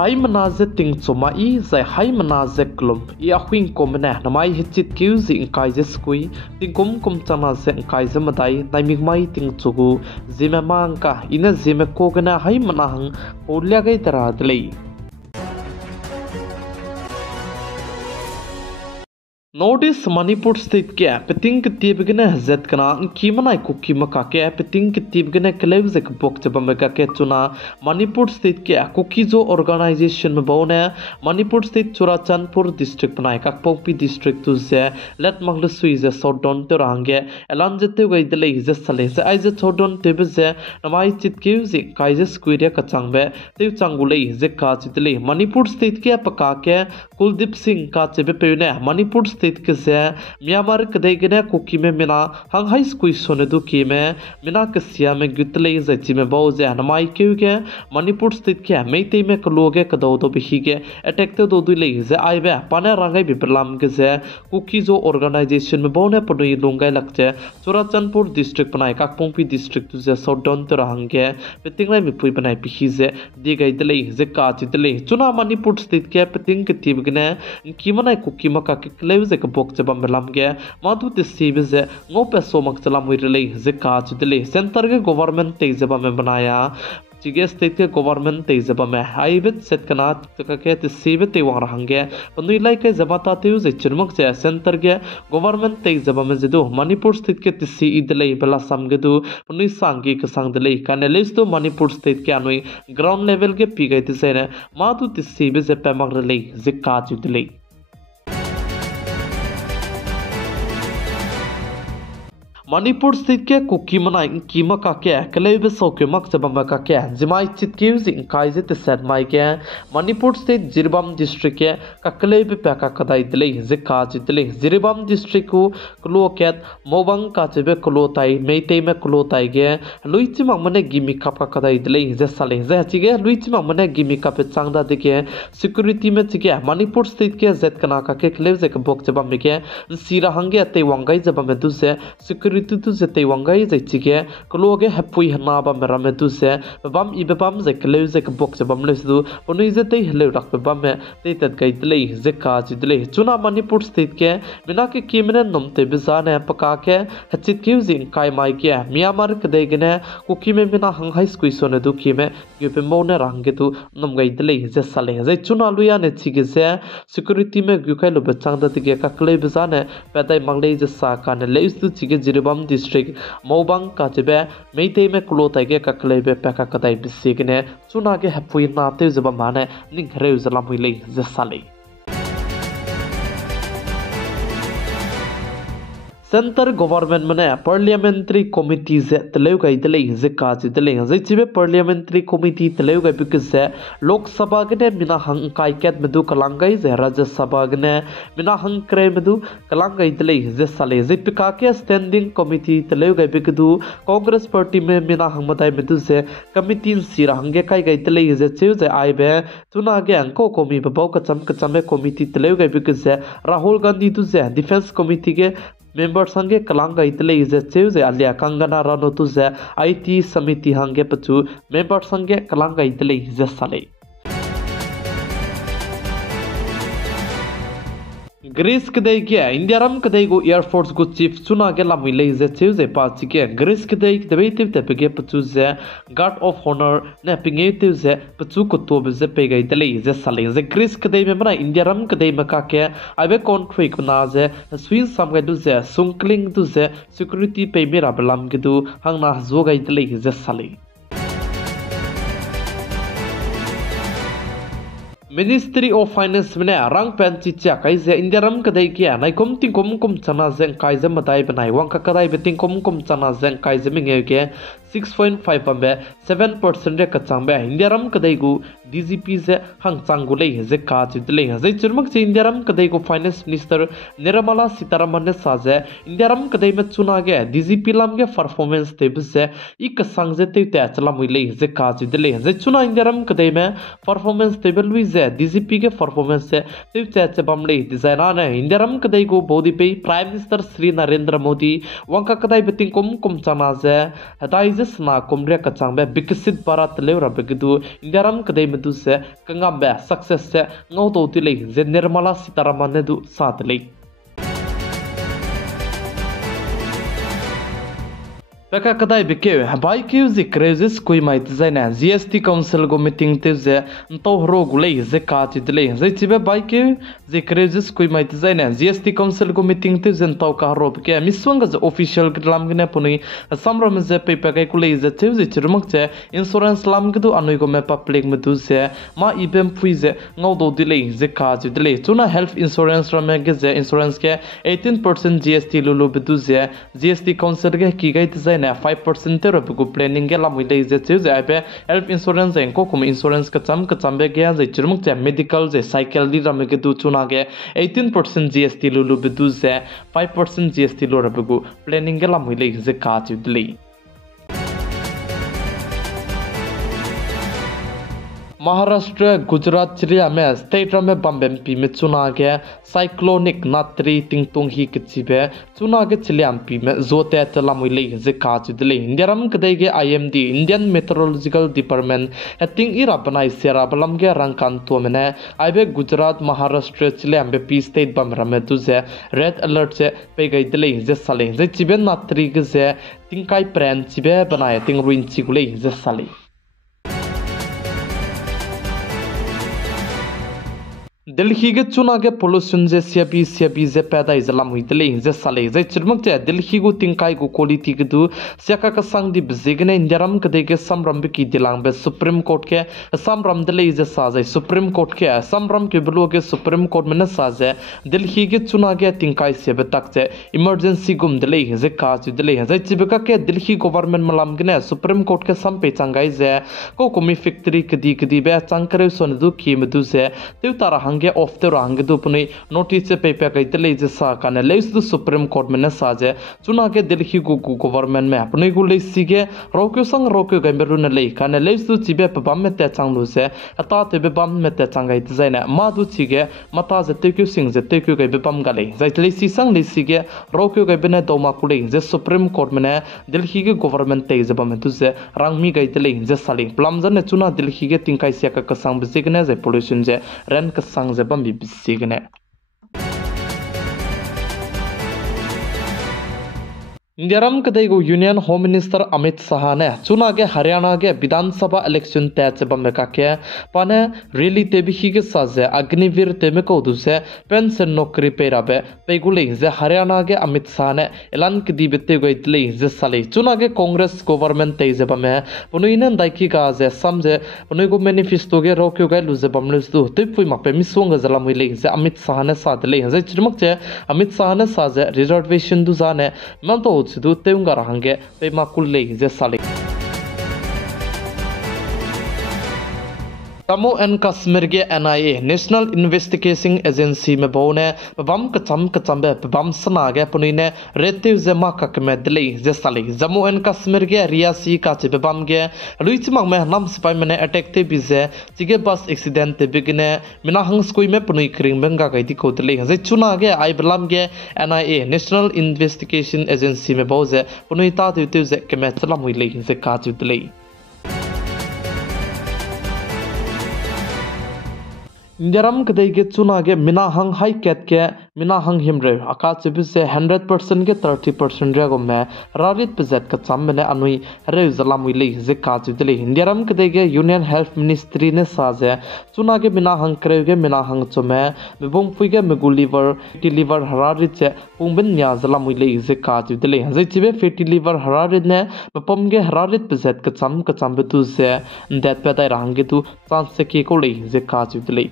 hai manaze ting choma I zai hai manaze klum I ahuing komne namai hechit kiuzi ingkai je skui ting kum chana ze ingkai je madai naimik mai ting chugu Zeme mangka ina Zeme kogana hai manahang olya gai tara delei Notice Manipur state ke peting ketibgene zet kana kimana kukima ka ke peting ketibgene keleu bok jabame ka ke chuna Manipur state ke kukizo organization me bone Manipur state Churachandpur district banai ka Pongpi district tu se let manglu sui ze sodon to range elan jete gai delei ze sale ze Aije sodon tebe ze namai chitkeu ze kai ze skuire ka changbe te changulei ze ka chitele Manipur state ke paka ke Kuldip Singh ka chebe peune Manipur state के से Myanmar कदे गने cookie में मिना हंग high school सोने दु की में मिना कसिया में गुतले जची में बहु जे हनमाई क्यों के मणिपुर स्थित के मेते में कलोगे कदो तो बिही के अटैक तो दो दुले जे आइबे पाने रंगाई बिपलाम के से कुकी जो ऑर्गेनाइजेशन में बहुने पडुई लुंगाई लगचे चुराचंदपुर डिस्ट्रिक्ट बनाए काकपोंगपी डिस्ट्रिक्ट जे सौडन तो रहंगे पेतिंगलाई मिपुई बनाए बिही जे दी गई दले जे काची दले चुना मणिपुर स्थित के पेतिंग के तिबगने कीमनाई कुकी मका के क्लेव जे bok jabam lamge madu te sibize ngope somak chalam wirele je kaj dile center के गवर्नमेंट te jabam banaya चिगे स्टेट के गवर्नमेंट ते जबम हाइबे सेट कना के ते सिबे ते वंग रहंगे पनुई लाई के जबाता ते जे चिरमक जे सेंटर के गवर्नमेंट ते जबम जदो मणिपुर स्टेट के तिसी इदले बला समगदु पनुई सांगी के संग दले कानेलिस तो मणिपुर स्टेट के अनुई ग्राउंड लेवल के पी गई ते से मादु तिसी बे जे पेमक रले जे काज दले मणिपुर स्थित के कुकी मना कीमा का के कलेब सौके मक जबम का के जिमाई चितकिव जिंग काइजे ते सेट माई के मणिपुर स्थित जिरबाम डिस्ट्रिक्ट के ककलेब पैका कदाई दिले जे काज दिले जिरबाम डिस्ट्रिक्ट को क्लो केत मोबंग का जेबे क्लो ताई मेते में क्लो ताई गे लुइचि मने गिमी कप का कदाई दिले जे साले जे चिगे लुइचि मने गिमी कप चांगदा दिके सिक्योरिटी में चिगे मणिपुर स्थित के जेत कना का के कलेब जे बक जबम के सिरा हंगे ते वंगाई जबम दुसे security tu ze te wangai ze chige kloge hapui hna ba meram tu se bam ibe bam ze kleu ze bok ze bam le su onui ze te hele rak bam me te tat gai dle ze ka ji dle chuna Manipur state ke bina ke kimene nomte bizan है पका के हचित क्यों जिंग काय माई के Myanmar कदे गने cookie में बिना हंग हाई स्कूल सोने दु की में युपे मोने रंगे तु नम गई दले जे साले जे चुना लुया ने चिगे से सिक्योरिटी में गुkai लो बचांग दते के ककले bizan है पैदाई मंगले जे सा का ने ले इस चिगे जिरबा district Mobang kajibe meite me klotai ge kaklebe peka kadai bisigene chuna ge hapui na te jaba mane ning hereu zalam huile je sale center government मने पार्लियामेंट्री कमिटी जे teleu gai delei जे काज delei जे चिबे parliamentary committee teleu gai बिकस जे लोकसभा गने मिना हंग काय केत मेदु कलांगाई जे राज्य सभा गने मिना हंग क्रे मेदु कलांगाई delei जे साले जे पिका के स्टैंडिंग कमिटी teleu gai बिकदु कांग्रेस पार्टी में मिना हंग मताई मेदु जे कमिटी सिरा हंगे काय gai delei जे चिउ जे आइबे चुना गे अंको कोमी बबाव कचमे कमिटी teleu gai बिकस जे राहुल गांधी दु जे डिफेंस कमिटी के मेंबर संगे कलांगा इतले इजे चेउजे आलिया कंगना रानोतु जे आईटी समिति हंगे पचु मेंबर संगे कलांगा इतले इजे साले ग्रीस कदे के इंडियारम कदे गो एयरफोर्स गो चीफ चुना के लामिले जे चेउजे पाची के ग्रीस कदे दबेटिव तपगे पचु जे गार्ड ऑफ ऑनर ने पिंगेटिव जे पचु को तो जे पेगै तले जे साले जे ग्रीस कदे में बना इंडियारम कदे मका के आबे कंट्री को ना जे स्विन समगे दु जे सुंकलिंग दु जे सिक्योरिटी पे मेरा बलम के दु हंगना जोगै तले जे साले Ministry of Finance mene rang penci cia kai ze indiaram kadai kia nai kom ting kom chana zeng kai ze matai banai wang ka kadai beting kom chana zeng kai ze menge ke 6.5 ambe 7% re kachang be indiaram kadai gu DGP ze hang changule ze ka chidle ze churmak che indiaram kadai gu finance minister Nirmala Sitharaman ne saje indiaram kadai me chuna ge DGP lam ge performance te se ik sang ze te ta chला मुइले जे का chidle ze chuna indiaram kadai me performance table lui ze DGP के performance से तिव चैचे बमले designer ने इंडियरम कदई को बोदी पे prime minister Shri Narendra Modi वंका कदई batting कुम चना जे हताई enterprises na komre kachang be bikasit para teleu rabegidu indiaram kadai medu se kanga be success se ngau to tilei je Nirmala Sitharaman du satlei Peka kadai beke bai ke zi crisis koi mai design GST council go meeting te ze nto hro gulei ze ka ti delei ze chibe bai ke zi crisis koi mai design GST council go meeting te ze nto ka hro beke miswang ze official glam gne puni samram ze pe pe kai kulei ze te zi chirmak che insurance lam gdu anoi go me public medu se ma ibem phui ze ngau do delei ze ka ti delei tuna health insurance ram ge ze insurance ke 18% GST lulu bedu ze GST council ge ki gai design 5% te robu planning ge lam ile je che je ape health insurance en ko kum insurance ka cham be ge je chirmuk che medical je cycle li ram ge du chuna ge 18% GST lulu be du je 5% GST lo robu planning ge lam ile je ka chu dli Maharashtra Gujarat चिरिया में state में बम्बेम P में चुना के cyclonic नात्री तिंगतोंग ही किचिबे चुना के चिलियाम P में जोते चलामुले जे काजुदले इंडियरम कदे के IMD इंडियन मेट्रोलॉजिकल डिपार्टमेंट हेटिंग इरा बनाई सेरा बलम के रंकान तो मने आइबे गुजरात महाराष्ट्र चिलियाम बे पी स्टेट बम रमे दुजे रेड अलर्ट से पे गई दले जे साले जे चिबे नात्री के जे तिंकाई प्रेन चिबे बनाए तिंग रुइन चिगुले जे साले दिल्ली के चुना के पोल्यूशन जे सियाबी जे पैदा इजलाम हुई दिल्ली जे साले जे चिरमक जे दिल्ली को तिंकाई को क्वालिटी के दु सियाका का संग दि बजेगने इंदिरम कदे के समरम की दिलांग बे सुप्रीम कोर्ट के समरम दिल्ली जे साजे सुप्रीम कोर्ट के समरम के बलो के सुप्रीम कोर्ट में न साजे दिल्ली के चुना के तिंकाई से तक जे इमरजेंसी गुम दिल्ली जे काज दिल्ली जे चिबका के दिल्ली गवर्नमेंट मलम गने सुप्रीम कोर्ट के सम पे चंगाई जे को कोमी फैक्ट्री कदी बे चंकरे सोन दु की मदु से तेउतारा हंगे ऑफ द रंग दुपनी नोटिस से पे पे दिल्ली जे सा काने लेस द सुप्रीम कोर्ट में न साजे चुना के दिल्ली को गवर्नमेंट में अपने को लेसी के रोक्यो संग रोक्यो गंबेरु न ले काने लेस दु चिबे पबम में ते चांगलु से अता ते बम में ते चांगाई डिजाइन मा दु चिगे मता जे तेक्यु सिंग जे तेक्यु गै बम गले जाइतले सी संग लेसी के रोक्यो गबेने दोमा कुले जे सुप्रीम कोर्ट में दिल्ली के गवर्नमेंट ते जे बम दु से रंगमी गै दिल्ली जे साली प्लमजन ने चुना दिल्ली के तिंकाई से का कसंग बिसिगने जे पोल्यूशन जे रेन कसंग जे बम बिसिगने इंडियरम कदेगो union home minister Amit Shah ने चुना के हरियाणा के विधानसभा इलेक्शन तय बमे का के पाने रैली तेबिखी के साजे अग्निवीर तेमे को दुसे पेंशन नौकरी पेराबे पेगुले जे हरियाणा के अमित शाह ने ऐलान की दिबते गई दिले जे साले चुना के कांग्रेस गवर्नमेंट तेज बमे पुनुइने दाइकी का जे समझे पुनुइगो मैनिफेस्टो के रोक्यो गए लुजे बमलुस दु तिपुइ मपे मिसोंग जलामुइले जे अमित शाह ने सादले जे चिरमक जे अमित शाह ने साजे रिजर्वेशन दु जाने मन तो सिदु तेउंगा रहंगे पे माकुले जे साले जम्मू एंड कश्मीर के NIA नेशनल इन्वेस्टिगेशन एजेंसी में बोने बम कचम बे बम सना के पुनीने रेते जमा कक में दिले जे साले जम्मू एंड कश्मीर के रियासी का चे बम के लुइचमंग में नाम सिपाई में अटैक ते बिजे चिगे बस एक्सीडेंट ते बिगने मिना हंगस्कुई में पुनी क्रिंग बेंगा गइति को दिले जे चुना के आई बलम के NIA नेशनल इन्वेस्टिगेशन एजेंसी में बोजे पुनी ता ते जे के में चलम हुई ले जे का चे दिले इंडियरम कदे के चुना के मिना हंग हाई कैट के मिना हंग हिमरे आका चिबि से 100% के 30% रे गो में रारित प्रेजेंट का चामने अनुई हेरेउ जलामुइले जे काजु दिले इंडियरम कदे के यूनियन हेल्थ मिनिस्ट्री ने साजे चुना के मिना हंग करे के मिना हंग चमे बिबोंग पुइ के मेगु लिवर हरारित से पुंबिन न्या जलामुइले जे काजु दिले जे चिबे फैटी लिवर हरारित ने बपम के हरारित प्रेजेंट का चाम बेतु से दैट पेदाय रहंगे तु चांस से के कोले जे काजु दिले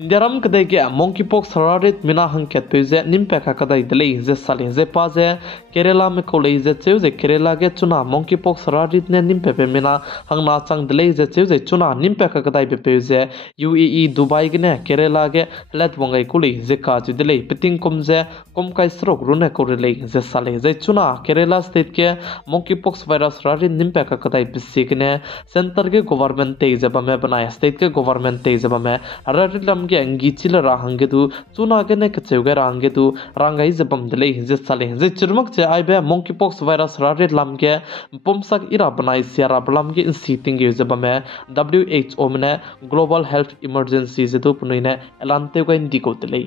इंडियरम कदे के मोंकी पॉक्स हरारित मिना हंकेत पेजे निम्पेका कदai दिले जे साले जे पाजे केरला में कोले जे चेउजे केरला के चुना मोंकी पॉक्स हरारित ने निम्पेपे मिना हंगना चंग दिले जे चेउजे चुना निम्पेका कदai पे पेजे UAE दुबई के केरला के लेट वंगाई कोले जे काजु दिले पिटिंग कुमजे कुमकाई स्ट्रोक रुने कोरेले जे साले जे चुना केरला स्टेट के मोंकी पॉक्स वायरस हरारित निम्पेका कदai बिसिगने सेंटर के गवर्नमेंट तेज बमे बनाया स्टेट के government Tej बमे हरारित ge ngi chila ra hange du chuna ge ne kcheu ge ra hange du rangai zabam delei je sale je chirmak che aibe monkeypox virus ra red lam ge pomsak ira banai siara blam ge siting ge zabame WHO mane global health emergency je du punoine elante ga indi ko delei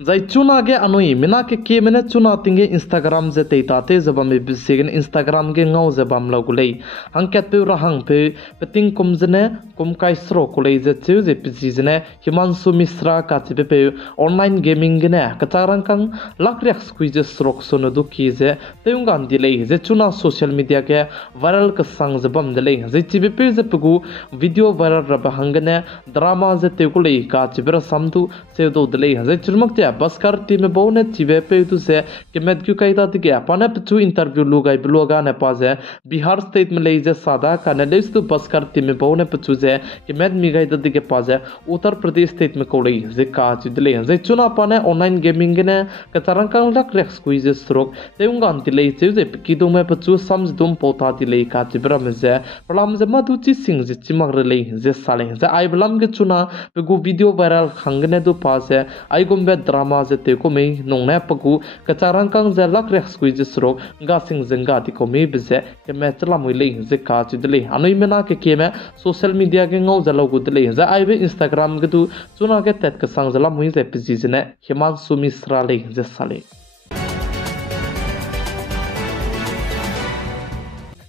Zai chuna ge anui mina ke mena chuna tinge Instagram je teitate zabam bisigen Instagram ge ngau zabam lagulei hangket pe rahang pe peting kumjene kumkai sro kulei je chu je pijine Himanshu Misra ka chibe pe online gaming ge ne kacharang kang lakriak squeeze srok sono du ki je teungan dilei je chuna social media ge viral kesang zabam delei je chibe pe je pugu video viral raba hangane drama je tekulei ka chibe samdu se do delei je churmak बस्कर team बहुने चिवे पे तो से कि मैं क्यों कहता थी कि अपने पिछू इंटरव्यू लुगाई ब्लॉगा ने पास है बिहार स्टेट में ले जे सादा का ने तो बस्कर टीम बहुने पिछू से कि मैं मिगाई ददी के पास है उत्तर प्रदेश स्टेट में कोड़ी जे काज दिले जे चुना पाने ऑनलाइन गेमिंग ने कतरंग का लक रेक्स क्विज स्ट्रोक तेउंगा दिले जे किदो में पिछू समझ दुम पोता दिले का चिब्रा में जे प्रलाम जे मधुची सिंह जे चिमक रले जे साले जे आई बलम के चुना पे गो वीडियो वायरल खंगने दो पास है आई गुम्बे ड्रामा जते को में नोंगने पकु कचारंग कांग जे लक रेक्स क्विज स्ट्रोक गासिंग जंगा दि को में बिजे के मैं चला मुइले जे का चिदले अनई मेना के में सोशल मीडिया के ngau जलो गुदले जे आइबे इंस्टाग्राम के तु चुना के तेत के संग जला मुइ जे पिजिने हिमांशु मिश्रा ले जे साले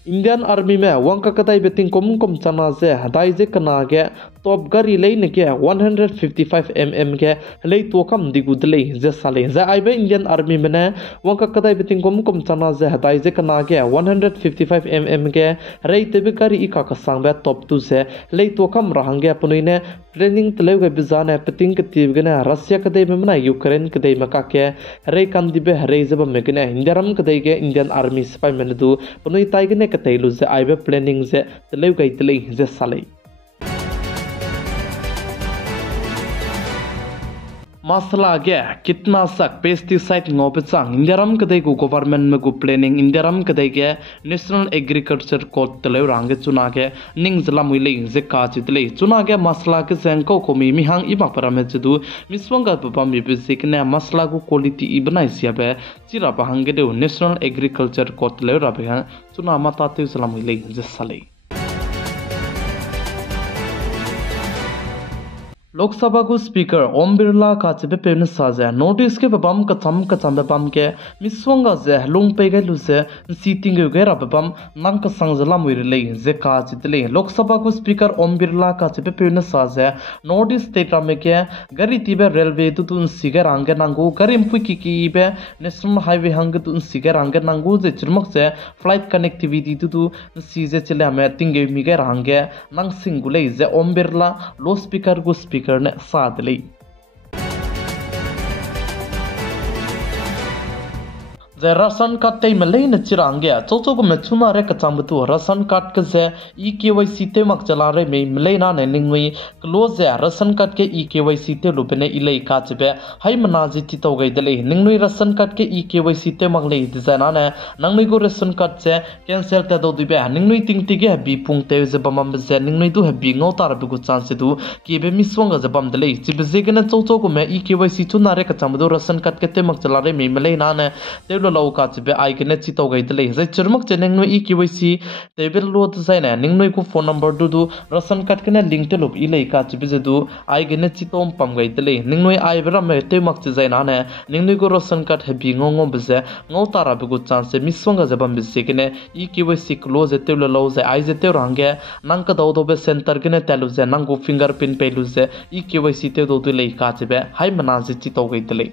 इंडियन आर्मी में वंग का कताई बेटिंग कोम चना से हदाई जे कना के टॉप गाड़ी लेने के 155 mm के ले तो कम दिगुदले जे साले जे आइबे इंडियन आर्मी में ने वंग का कताई बेटिंग कोम चना से हदाई जे कना के 155 mm के रे तेबे गाड़ी इका का संग बे टॉप 2 से ले तो कम रहंगे अपने ने ट्रेनिंग तलेव के बिजाने पेटिंग के तीव गने रशिया कदे में मना यूक्रेन कदे मका के रे कम दिबे रे जब में गने इंडियन कदे के इंडियन आर्मी स्पाई में दु पनुई ताई गने कतै लु जे आइबे प्लानिंग जे तलेव गई तले जे साले मसला गे कीटनाशक पेस्टिसाइड ngopechang indiaram kadai को गवर्नमेंट में को प्लानिंग indiaram kadai के नेशनल एग्रीकल्चर कोड तले रांगे चुना के निंग जला मुइले जे का चितले चुना के मसला के सेंको को मी हांग इबा परमे जदु मिसवंगा पपम बिसिक ने मसला को क्वालिटी इबनाइ सियाबे चिरा बहांगे दे नेशनल एग्रीकल्चर कोड तले राबे चुना माता ते जला मुइले जे साले लोकसभा को स्पीकर ओम बिरला का चिबे पेन साजे नोटिस के बबम कचम बबम के मिसवंगा जे लुंग पे गलु से सीटिंग के रबम नंग का संगजला मुइरले जे का चितले लोकसभा को स्पीकर ओम बिरला का चिबे पेन साजे नॉर्थ स्टेट में के गरी तिबे रेलवे तुन सिगर आंगे नांगो गरिम पुकी बे नेशनल हाईवे हंग तुन सिगर आंगे नांगो जे चिरमक से फ्लाइट कनेक्टिविटी तु सीजे चले में तिंगे मिगे रांगे नंग सिंगुले जे ओम बिरला लो स्पीकर को स्पीकर ने साथ ली जे राशन कार्ड ते मले न चिरांगे चोचो को मेचुना रे कचांबतु राशन कार्ड के जे ईकेवाईसी ते मक चला रे मे मले ना ने निंगवी क्लोज जे राशन कार्ड के ईकेवाईसी ते लुबने इले काचबे हाय मनाजी चितो गई दले निंगनुई राशन कार्ड के ईकेवाईसी ते मगले दिजाना ने नंगनुई को राशन कार्ड से कैंसिल ते दो दिबे निंगनुई तिंग तिगे बी पुंग ते जे बमम जे निंगनुई दु बी ngौ तार बिगु चांस दु कि बे मिसवंग जे बम दले चिबजे गने चोचो को मे ईकेवाईसी चुना रे कचांबदु राशन कार्ड के ते मक चला रे मे मले ना ने ते लो का चिबे आई के ने चितो गई तले जे चरमक जे निंगनो ईकेवाईसी तेबे लो जायना निंगनो को फोन नंबर दु राशन कार्ड के ने लिंक ते लोब इले का चिबे जे दु आई के ने चितोम पम गई तले निंगनो आई बरा मे ते मक जे जायना ने निंगनो को राशन कार्ड है बि ngौ बजे ngौ तारा बिगु चांस से मिसवंग जे बम बिसे के ने ईकेवाईसी क्लोज ते लो जे आई जे ते रंगे नंग का दो बे सेंटर के ने तेलु जे नंगो फिंगरप्रिंट पे लु जे ईकेवाईसी ते दो ले का चिबे हाय मना जे चितो गई तले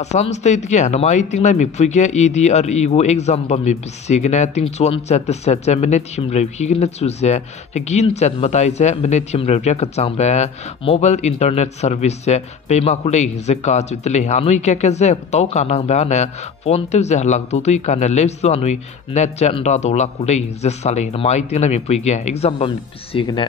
असम स्टेट के हनमाई तिंगना मिफुई के ADRE को एग्जाम बम बिसिगने तिंग चोन चत सेट मिनट हिमरे हिगने चुजे हेगिन चत मताई जे मिनट हिमरे रे कचांबे मोबाइल इंटरनेट सर्विस से पेमा कुले जे का जुतले अनुई के जे तौ कानांग बाने फोन ते जे हलक दुतुई काने लेस तो अनुई नेट चन रा दोला कुले जे साले हनमाई तिंगना मिफुई के एग्जाम बम बिसिगने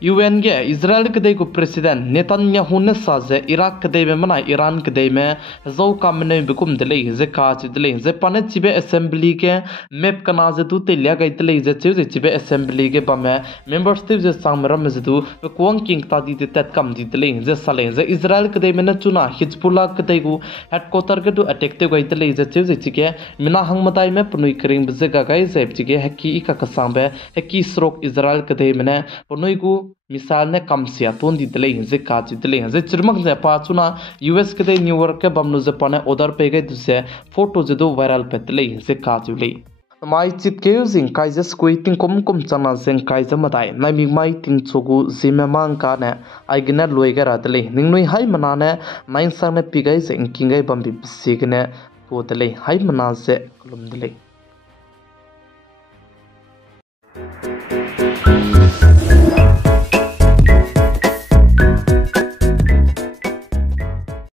UN के इजराइल कदे को प्रेसिडेंट नेतन्याहू ने साजे इराक कदे में मना ईरान कदे में जो काम ने बिकुम दले जे काज दले जे पाने चिबे असेंबली के मैप कना जे तु तेलिया गई दले जे चिबे असेंबली के बमे मेंबर्स ति जे सांगरम जे तु कोंग किंग ता दी तत कम दी दले जे साले जे इजराइल कदे में न चुना हिजबुल्लाह कदे को हेडक्वार्टर के तु अटैक ते गई दले जे चिके मिना हंग मताई में पनुई करिंग बजे गाई जे चिके हकी इका कसंबे हकी स्रोक इजराइल कदे में न पनुई को मिसाल ने कम सिया तोन दी दले जे काज दले जे चिरमक जे पाचुना यूएस के न्यूयॉर्क के बमनु जे पाने ऑर्डर पे गए दुसे फोटो जे दो वायरल पे दले जे काज ले माई चित के यूजिंग काइजे स्क्वे तिंग कुम चना जेंग काइजे मदाई नाइमी माई तिंग चोगु जेमे मांग का ने आइगने लोइगरा दले निंगनुई हाई मनाने नाइन संग ने पिगाई जे इंकिंगै बम्बी बिसिगने तो दले हाई मना जे कुलुम दले